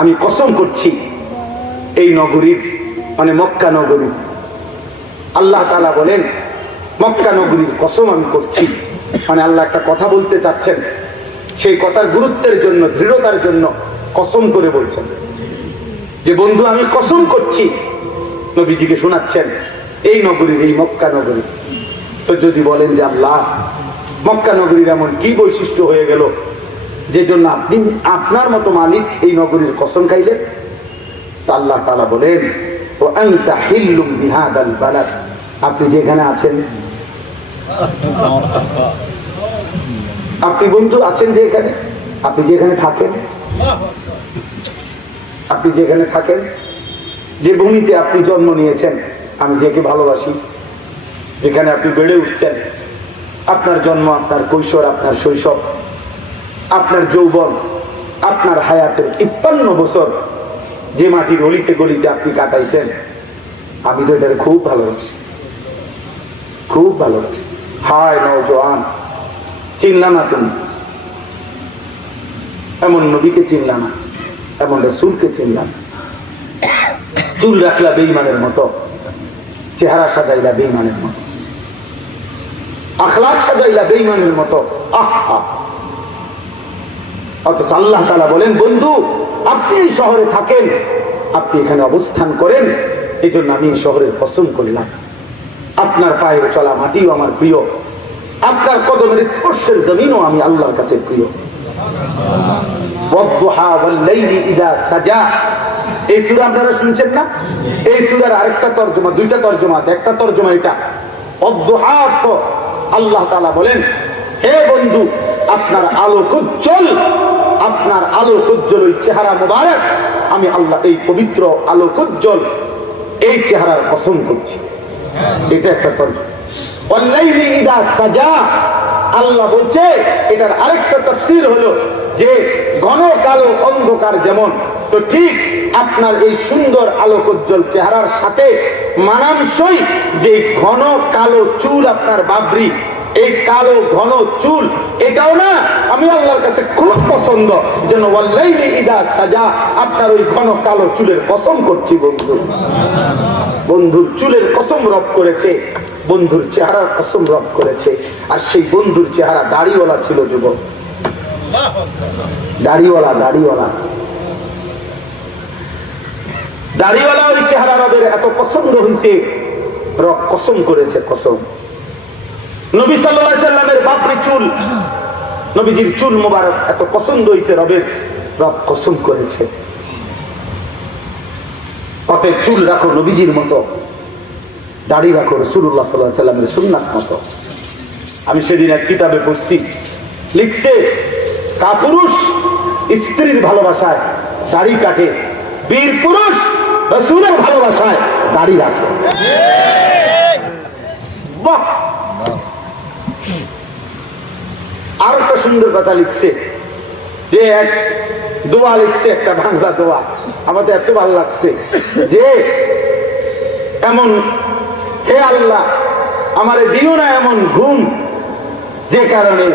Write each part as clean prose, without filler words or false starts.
আমি কসম করছি এই নগরীর মানে মক্কা নগরীর, আল্লাহ তাআলা বলেন মক্কা নগরীর কসম আমি করছি। মানে আল্লাহ একটা কথা বলতে চাচ্ছেন, সেই কথার গুরুত্বের জন্য, দৃঢ়তার জন্য কসম করে বলছেন যে বন্ধু আমি কসম করছি। নবীজিকে শোনাচ্ছেন এই নগরীর, এই মক্কা নগরীর। তো যদি বলেন যে আল্লাহ মক্কা নগরীর এমন কি বৈশিষ্ট্য হয়ে গেল যে জন্য আপনি আপনার মতো মালিক এই নগরীর কসম খাইলেন, তা আল্লাহ তাআলা বলেন ও আনতা হিল্লুম বিহাদাল বালাদ, আপনি যেখানে আছেন, আপনি বন্ধু আছেন যেখানে, আপনি যেখানে থাকেন, আপনি যেখানে থাকেন, যে ভূমিতে আপনি জন্ম নিয়েছেন, আমি যাকে ভালোবাসি, যেখানে আপনি বেড়ে উঠছেন, আপনার জন্ম, আপনার কৈশোর, আপনার শৈশব, আপনার যৌবন, আপনার হায়াতের ৫৩ বছর যে মাটির অলিতে গলিতে আপনি কাটাইছেন, আমি তো এটাকে খুব ভালোবাসি, খুব ভালোবাসি। হায় নওজোয়ান, চিনলা না তুমি, এমন নবীকে চিনলা না, এমন রাসূলকে চিনলা না। চুল রাখলা বেঈমানের মতো, চেহারা সাজাইলা বেঈমানের মতো, আখলাক সাজাইলা বেঈমানের মতো। আহা, অথচ আল্লাহ তাআলা বলেন বন্ধু আপনি এই শহরে থাকেন, আপনি এখানে অবস্থান করেন, এই জন্য আমি এই শহরের কসম করলাম। আপনার পায়ের চলা মাটিও আমার প্রিয়, আপনার কদমের স্পর্শের জমিনও আমি আল্লাহর কাছে প্রিয়। ওয়াদ-দুহা ওয়াল-লাইলি ইযা সাজা, এই সূরা আপনারা শুনছেন না? এই সূরার আরেকটা তরজমা, দুইটা তরজমা আছে, একটা তরজমা এটা ওয়াদ-দুহা, তো আল্লাহ তাআলা বলেন হে বন্ধু আপনার আলোক উজ্জ্বল, আপনার আলোক উজ্জ্বল ওই চেহারা মোবারক, আমি আল্লাহ এই পবিত্র আলোক উজ্জ্বল এই চেহারার কসম করছি। এটা একটা তরজমা। ওয়াল-লাইলি ইযা সাজা, আল্লাহ বলছে এটার আরেকটা তাফসীর হলো যে ঘন কালো অন্ধকার যেমন, তো ঠিক আপনার এই সুন্দর আলোক উজ্জ্বল চেহারার সাথে মানানসই যে ঘন কালো চুল আপনার বাবরি, এই কালো ঘন চুল, এটাও না আমি আল্লাহর কাছে খুব পছন্দ, যেন ওয়াল-লাইলি ইযা সাজা, আপনার ওই ঘন কালো চুলের কসম করছি বন্ধু। বন্ধুর চুলের কসম রব করেছে, বন্ধুর চেহারার কসম রব করেছে, আর সেই বন্ধুর চেহারা দাড়িওয়ালা ছিল যুবক, দাড়িওয়ালা, দাড়িওয়ালা, দাড়িওয়ালা। ওই চেহারা রবের এত পছন্দ হয়েছে, রব কসম করেছে, কসম। নবী সাল্লাল্লাহু আলাইহি সাল্লামের বাপরি চুল, নবীজির চুল মোবারক এত পছন্দ হয়েছে রবের, রব কসম করেছে। অতএব চুল রাখো নবীজির মতো, দাড়ি রাখো রাসূলুল্লাহ সাল্লাল্লাহু আলাইহি সাল্লামের সুন্নাত মতো। আমি সেদিন এক কিতাবে পড়ছি, লিখছে কাপুরুষ স্ত্রীর ভালোবাসায় দাড়ি কাটে, বীর পুরুষ রাসূলের ভালোবাসায় দাড়ি রাখে। বাহ! আর একটা সুন্দর কথা লিখছে, যে এক দোয়া লিখছে, একটা বাংলা দোয়া, আমার তো এত ভালো লাগছে, যে এমন হে আল্লাহ আমারে দিও না এমন ঘুম যে কারণে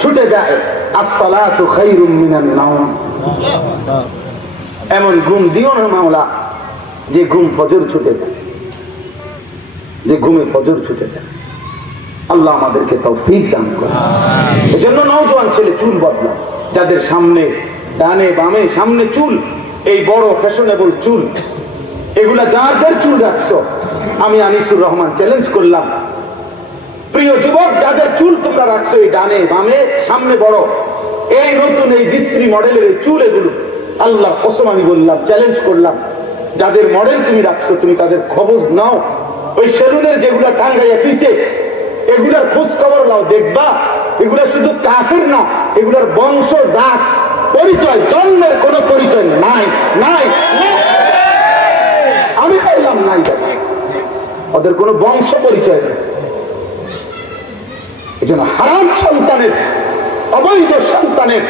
ছুটে যায় আসসালাতু খায়রুম মিনান নাওম, এমন ঘুম দিও না মাওলা যে ঘুম ফজর ছুটে যায়, যে ঘুমে ফজর ছুটে যায়। আল্লাহ আমাদেরকে তৌফিক দান করে। এজন্য নওজোয়ান ছেলে চুল বদলায়, যাদের সামনে ডানে বামে সামনে চুল, এই বড় ফ্যাশনেবল চুল, এগুলা যাদের চুল রাখছো, আমি আনিসুর রহমান চ্যালেঞ্জ করলাম, প্রিয় যুবক যাদের চুল তোমরা রাখছো এই ডানে বামে সামনে বড়, এই নতুন এই বিশ্রী মডেলের এই চুল, এগুলো আল্লাহর কসম আমি বললাম, চ্যালেঞ্জ করলাম, যাদের মডেল তুমি রাখছো তুমি তাদের খবর নাও, ওই সেলুনের যেগুলা টাঙ্গাইয়া তুইছে এগুলার খোঁজ খবর নাও, দেখবা এগুলা শুধু কাফের না, এগুলার বংশ জাত পরিচয় জন্মের কোনো পরিচয় নাই, নাই, আমি বললাম নাই, ওদের কোনো বংশ পরিচয় নেই। এই জন্য হারাম সন্তানের, অবৈধ সন্তানের,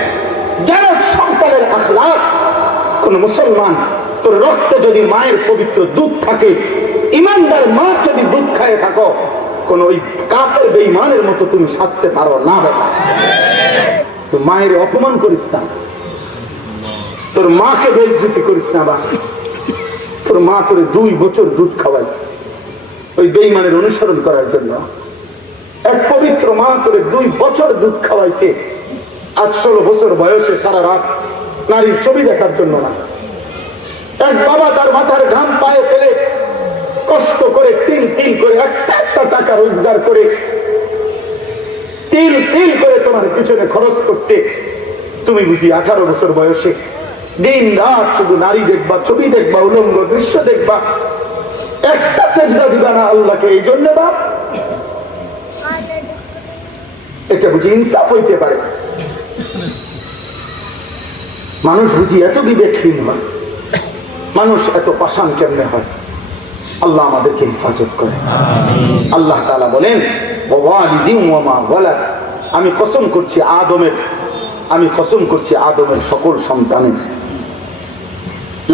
জারজ সন্তানের আখলাক কোন মুসলমান, তোর রক্তে যদি মায়ের পবিত্র দুধ থাকে, ইমানদার মা যদি দুধ খায় থাকো, কোন ওই কাফের বেঈমানের মতো তুমি সাজতে পারো না। বেটা তুই মায়ের অপমান করিস না, তোর মাকে বেইজ্জতি করিস না বা তোর মা তোরে 2 বছর দুধ খাওয়াইছে ওই বেঈমানের অনুসরণ করার জন্য। এক পবিত্র মা তোরে 2 বছর দুধ খাওয়াইছে, আজ 16 বছর বয়সে সারা রাত নারীর ছবি দেখার জন্য না। এক বাবা তার মাথার ঘাম পায়ে ফেলে কষ্ট করে তিল করে একটা টাকা রোজগার করে তিল করে তোমার পিছনে খরচ করছে। তুমি বুঝি 18 বছর বয়সে দিন রাত শুধু নারী দেখবা, ছবি দেখবা, উলঙ্গ দৃশ্য দেখবা, একটা সেজদা দিবা না আল্লাহকে। এই জন্য বাপ, এটা বুঝি ইনসাফ হইতে পারে? মানুষ বুঝি এত বিবেকহীন হয়, মানুষ এত পাষাণ কেমনে হয়? আল্লাহ আমাদেরকে হেফাজত করে। আল্লাহ তাআলা বলেন, আমি কসম করছি আদমের সকল সন্তানের।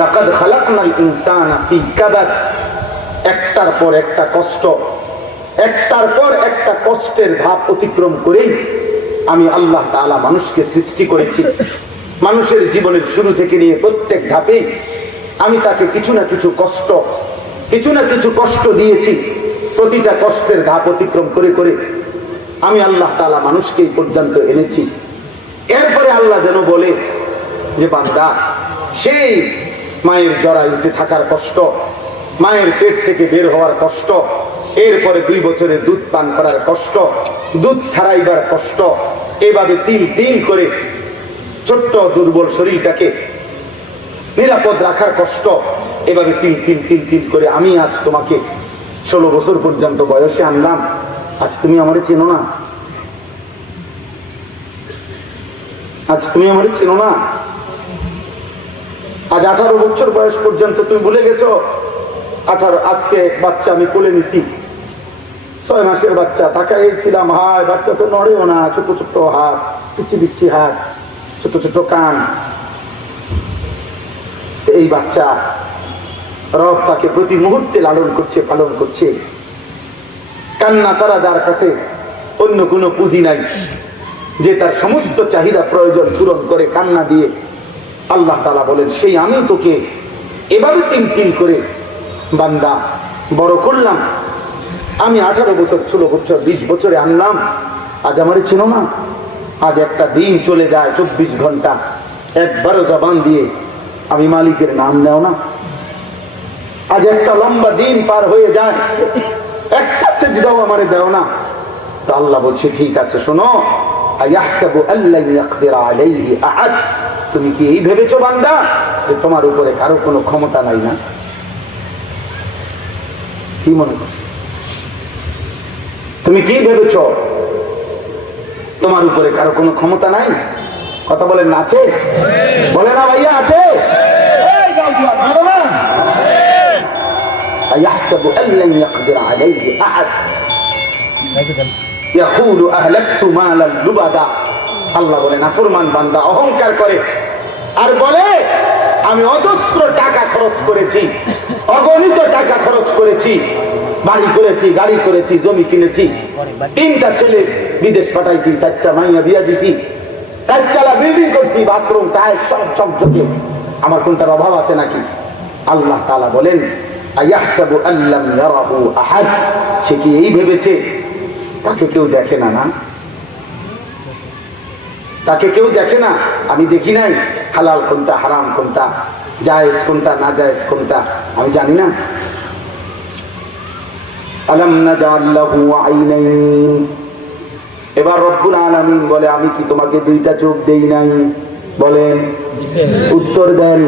লাকাদ খালাকনাল ইনসানা ফি কাবাদ, একটার পর একটা কষ্টের ধাপ অতিক্রম করেই আমি আল্লাহ তাআলা মানুষকে সৃষ্টি করেছি। মানুষের জীবনের শুরু থেকে নিয়ে প্রত্যেক ধাপে আমি তাকে কিছু না কিছু কষ্ট দিয়েছি। প্রতিটা কষ্টের ধাপ অতিক্রম করে করে আমি আল্লাহ তাআলা মানুষকে এই পর্যন্ত এনেছি। এরপরে আল্লাহ যেন বলে যে বান্দা, সেই মায়ের জরায়ুতে থাকার কষ্ট, মায়ের পেট থেকে বের হওয়ার কষ্ট, এরপরে 2 বছরের দুধ পান করার কষ্ট, দুধ ছাড়াইবার কষ্ট, এভাবে তিল করে ছোট্ট দুর্বল শরীরটাকে নিরাপদ রাখার কষ্ট, এভাবে তিল করে আমি আজ তোমাকে 16 বছর পর্যন্ত বয়সে আনলাম। আজ তুমি আমারে চেনো না, আজ 18 বছর বয়স পর্যন্ত তুমি ভুলে গেছো। আজকে বাচ্চা আমি কোলে নিছি, 6 মাসের বাচ্চা, তাকাইছিলাম, হায় বাচ্চা তো নড়েও না, ছোট ছোট হাত, পিচ্ছি হাত, ছোট ছোট কান। এই বাচ্চা রব তাকে প্রতি মুহূর্তে লালন করছে, পালন করছে। কান্না ছাড়া যার কাছে অন্য কোনো পুঁজি নাই, যে তার সমস্ত চাহিদা প্রয়োজন পূরণ করে কান্না দিয়ে, আল্লাহ তাআলা বলেন সেই আমি তোকে এভাবে তিল করে বান্দা বড় করলাম। আমি 18 বছর, 16 বছর, 20 বছরে আনলাম। আজ আমারে চিনো না? আজ একটা দিন চলে যায় 24 ঘন্টা, একবারও জবান দিয়ে আমি মালিকের নাম নেও না। আজ একটা লম্বা দিন পার হয়ে যায়, একটা সেজদাও আমারে দেও না। তো আল্লাহ বলছে ঠিক আছে, শোনো, আয়াহসাবু আল্লান ইয়াকদির আলাইহি আহাদ, তুমি কি এই ভেবেছো বান্দা যে তোমার উপরে কারো কোনো ক্ষমতা নাই? না, কি মনে করছো? তুমি কি ভেবেছো তোমার উপরে কারো কোনো ক্ষমতা নাই? কথা বলেন না, আছে? বলে না ভাইয়া, আছে? আয়াহসাবু আল্লান ইয়াকদির আলাইহি আহাদ ইয়াকুলু আহলাকতু মালান লুবাদা। আল্লাহ বলে নাফরমান বান্দা অহংকার করে আর বলে আমি অজস্র টাকা খরচ করেছি, অগণিত টাকা খরচ করেছি, বাড়ি করেছি, গাড়ি করেছি, জমি কিনেছি, 3টা ছেলে বিদেশ পাঠাইছি, 4টা মাইয়া বিয়া দিছি, 4তলা বিল্ডিং করছি, বাথরুম টাইলস সব ঝকঝকে, আমার কোনটার অভাব আছে নাকি? আল্লাহ তাআলা বলেন আয়াহসাবু আল্লাম ইয়ারাহু আহাদ, সে কি এই ভেবেছে তাকে কেউ দেখে না? না, তাকে কেউ দেখে না? আমি দেখি নাই হালাল কোনটা, হারাম কোনটা, জায়েজ কোনটা, না জায়েজ কোনটা, আমি জানি না? আলাম নাজআল লাহু আইনাইন, এবার রব্বুল আলামিন বলে আমি কি তোমাকে 2টা চোখ দেই নাই? বলেন, উত্তর দেন।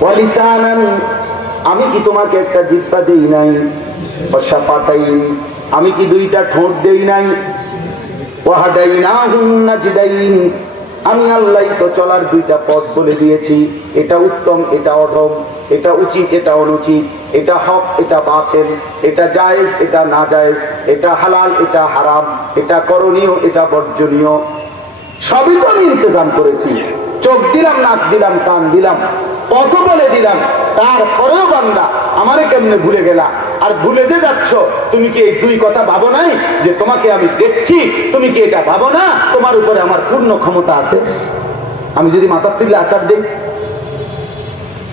ওয়া লিসানান, আমি কি তোমাকে একটা জিহ্বা দেই নাই? ওয়া শাফাতাইন, আমি কি 2টা ঠোঁট দেই নাই? ওয়া হাদাইনাহুন নাজদাইন, আমি আল্লাহ তো চলার 2টা পথ বলে দিয়েছি, এটা উত্তম, এটা অধম, এটা উচিত, এটা অনুচিত, এটা হক, এটা বাতিল, এটা জায়েজ, এটা না জায়েজ, এটা হালাল, এটা হারাম, এটা করণীয়, এটা বর্জনীয়, সবই তো আমি ইন্তজাম করেছি। চোখ দিলাম, নাক দিলাম, কান দিলাম, পথ বলে দিলাম, তারপরেও বান্দা আমারে কেমনে ভুলে গেলা? আর ভুলে যে যাচ্ছ, তুমি কি এই 2 কথা ভাবো নাই যে তোমাকে আমি দেখছি? তুমি কি এটা ভাবো না তোমার উপরে আমার পূর্ণ ক্ষমতা আছে? আমি যদি মাথার তুলে আসার দিই,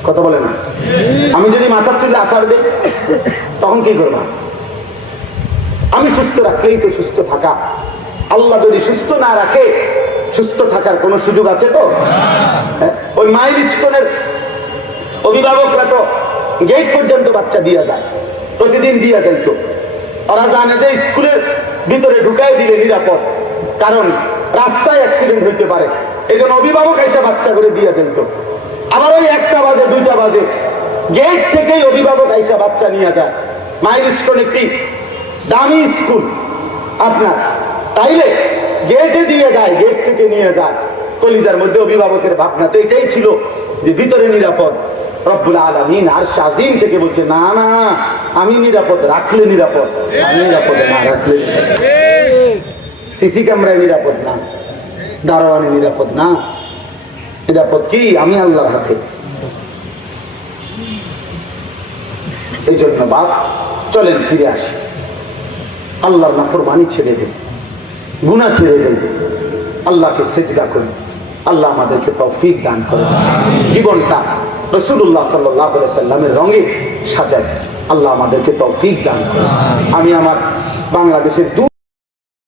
কথা বলে না, আমি যদি মাথার তুলে আসার দিই তখন কি করবা? আমি সুস্থ রাখলেই তো সুস্থ থাকা। আল্লাহ যদি সুস্থ না রাখে, সুস্থ থাকার কোনো সুযোগ আছে তো? ওই মাইল স্কুলের অভিভাবকরা তো গেট পর্যন্ত বাচ্চা দিয়া যায়, প্রতিদিন দিয়া যাইতো। ওরা জানে যে স্কুলের ভিতরে ঢুকাই দিলে নিরাপদ, কারণ রাস্তায় অ্যাক্সিডেন্ট হইতে পারে। এই জন্য অভিভাবক এসে বাচ্চা করে দিয়া যেত। আবার ওই 1টা বাজে 2টা বাজে গেট থেকেই অভিভাবক এসে বাচ্চা নিয়ে যায়। মাইলস্টোন একটি দামি স্কুল আপনার, তাইলে গেটে দিয়ে যায়, গেট থেকে নিয়ে যায়। কলিজার মধ্যে অভিভাবকের ভাবনা তো এটাই ছিল যে ভিতরে নিরাপদ। রব্বুল আলামিন আরশ আজিম থেকে বলছে, না না, আমি নিরাপদ রাখলে নিরাপদ, আমি নিরাপদে না রাখলে সিসি ক্যামেরায় নিরাপদ না, দারোয়ানে নিরাপদ না। নিরাপদ কি? আমি আল্লাহর হাতে। এই জন্য বাপ, চলেন ফিরে আসি, আল্লাহর নাফরমানি ছেড়ে দেন, গুনাহ ছেড়ে দেন, আল্লাহকে সেজদা করি। আল্লাহ আমাদেরকে তৌফিক দান করেন, জীবনটা রাসূলুল্লাহ সাল্লাল্লাহু আলাইহি সাল্লামের রঙে সাজায়। আল্লাহ আমাদেরকে তৌফিক দান করেন। আমি আমার বাংলাদেশের